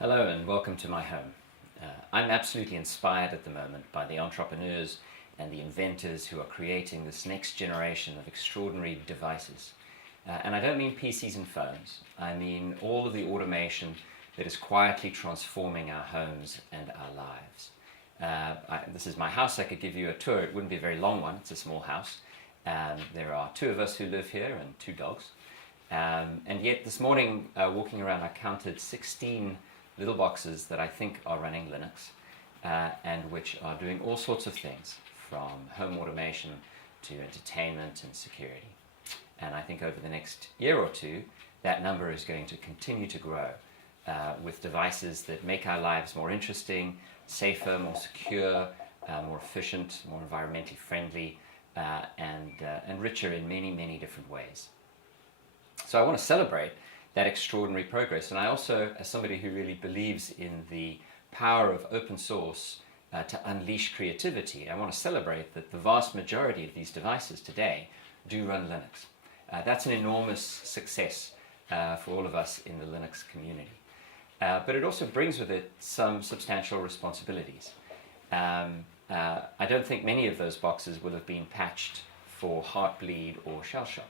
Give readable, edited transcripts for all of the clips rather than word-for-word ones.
Hello and welcome to my home. I'm absolutely inspired at the moment by the entrepreneurs and the inventors who are creating this next generation of extraordinary devices. And I don't mean PCs and phones, I mean all of the automation that is quietly transforming our homes and our lives. This is my house. I could give you a tour. It wouldn't be a very long one. It's a small house. There are two of us who live here and two dogs. And yet this morning, walking around, I counted 16 little boxes that I think are running Linux and which are doing all sorts of things, from home automation to entertainment and security. And I think over the next year or two, that number is going to continue to grow with devices that make our lives more interesting, safer, more secure, more efficient, more environmentally friendly, and richer in many, many different ways. So I want to celebrate that extraordinary progress. And I also, as somebody who really believes in the power of open source to unleash creativity, I want to celebrate that the vast majority of these devices today do run Linux. That's an enormous success for all of us in the Linux community. But it also brings with it some substantial responsibilities. I don't think many of those boxes will have been patched for Heartbleed or shell shock.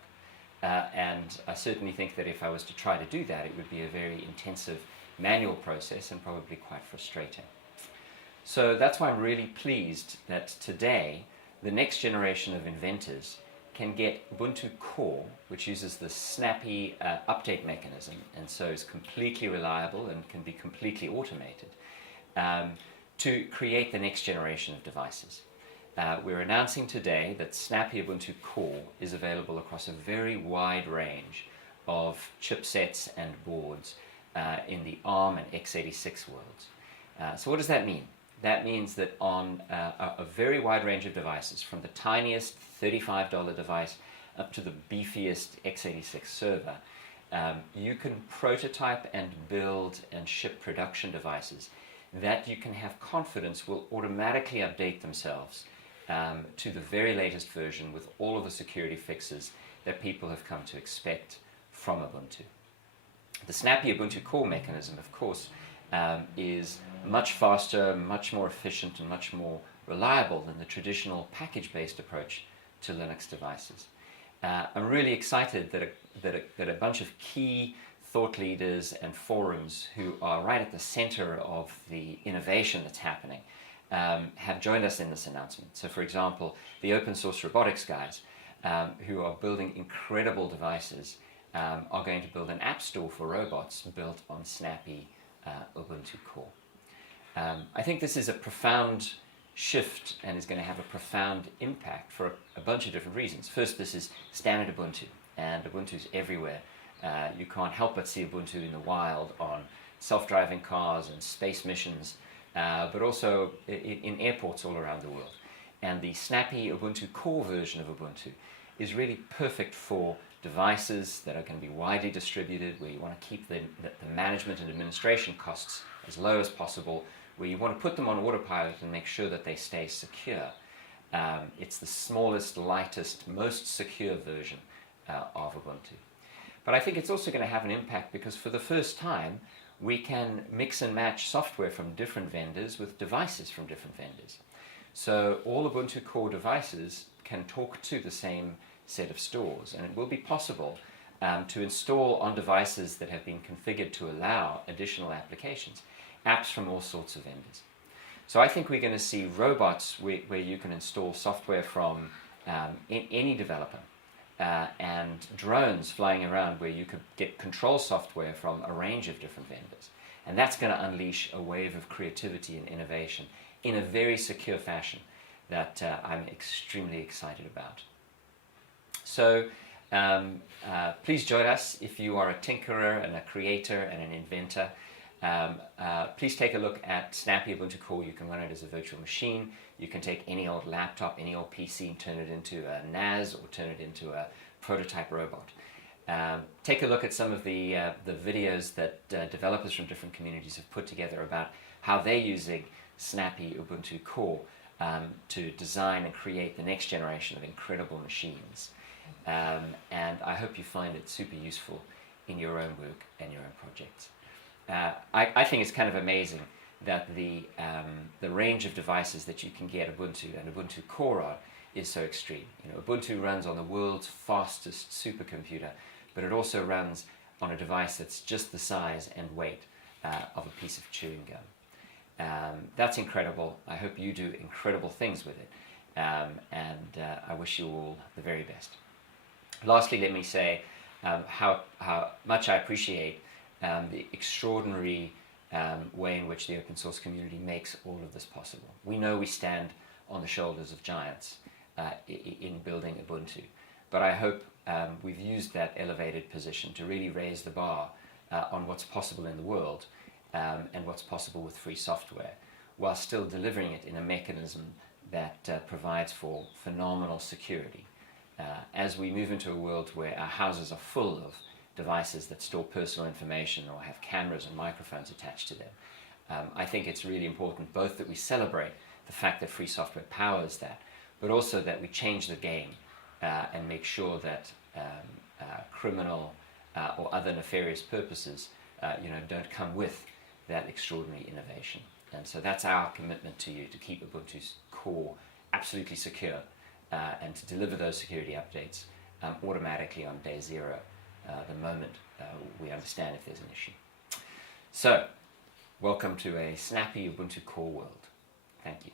And I certainly think that if I was to try to do that, it would be a very intensive manual process and probably quite frustrating. So that's why I'm really pleased that today the next generation of inventors can get Ubuntu Core, which uses the snappy update mechanism and so is completely reliable and can be completely automated, to create the next generation of devices. We're announcing today that Snappy Ubuntu Core is available across a very wide range of chipsets and boards in the ARM and x86 worlds. So what does that mean? That means that on a very wide range of devices, from the tiniest $35 device up to the beefiest x86 server, you can prototype and build and ship production devices that you can have confidence will automatically update themselves to the very latest version with all of the security fixes that people have come to expect from Ubuntu. The Snappy Ubuntu Core mechanism, of course, is much faster, much more efficient, and much more reliable than the traditional package-based approach to Linux devices. I'm really excited that a bunch of key thought leaders and forums who are right at the center of the innovation that's happening have joined us in this announcement. So for example, the open source robotics guys who are building incredible devices are going to build an app store for robots built on Snappy Ubuntu Core. I think this is a profound shift and is going to have a profound impact for a bunch of different reasons. First, this is standard Ubuntu, and Ubuntu's everywhere. You can't help but see Ubuntu in the wild on self-driving cars and space missions, but also in airports all around the world. And the Snappy Ubuntu Core version of Ubuntu is really perfect for devices that are going to be widely distributed, where you want to keep the management and administration costs as low as possible, where you want to put them on autopilot and make sure that they stay secure. It's the smallest, lightest, most secure version of Ubuntu. But I think it's also going to have an impact because for the first time, we can mix and match software from different vendors with devices from different vendors. So all Ubuntu Core devices can talk to the same set of stores, and it will be possible to install on devices that have been configured to allow additional applications, apps from all sorts of vendors. So I think we're going to see robots where you can install software from any developer, and drones flying around where you could get control software from a range of different vendors. And that's going to unleash a wave of creativity and innovation in a very secure fashion that I'm extremely excited about. So please join us if you are a tinkerer and a creator and an inventor. Please take a look at Snappy Ubuntu Core. You can run it as a virtual machine. You can take any old laptop, any old PC, and turn it into a NAS or turn it into a prototype robot. Take a look at some of the videos that developers from different communities have put together about how they're using Snappy Ubuntu Core to design and create the next generation of incredible machines. And I hope you find it super useful in your own work and your own projects. I think it's kind of amazing that the range of devices that you can get Ubuntu and Ubuntu Core on is so extreme. Ubuntu runs on the world's fastest supercomputer, but it also runs on a device that's just the size and weight of a piece of chewing gum. That's incredible. I hope you do incredible things with it, and I wish you all the very best. Lastly, let me say how much I appreciate the extraordinary way in which the open source community makes all of this possible. We know we stand on the shoulders of giants in building Ubuntu, but I hope we've used that elevated position to really raise the bar on what's possible in the world and what's possible with free software, while still delivering it in a mechanism that provides for phenomenal security. As we move into a world where our houses are full of devices that store personal information or have cameras and microphones attached to them, I think it's really important both that we celebrate the fact that free software powers that, but also that we change the game and make sure that criminal or other nefarious purposes don't come with that extraordinary innovation. And so that's our commitment to you, to keep Ubuntu's core absolutely secure and to deliver those security updates automatically on day zero, the moment we understand if there's an issue. So, welcome to a snappy Ubuntu core world. Thank you.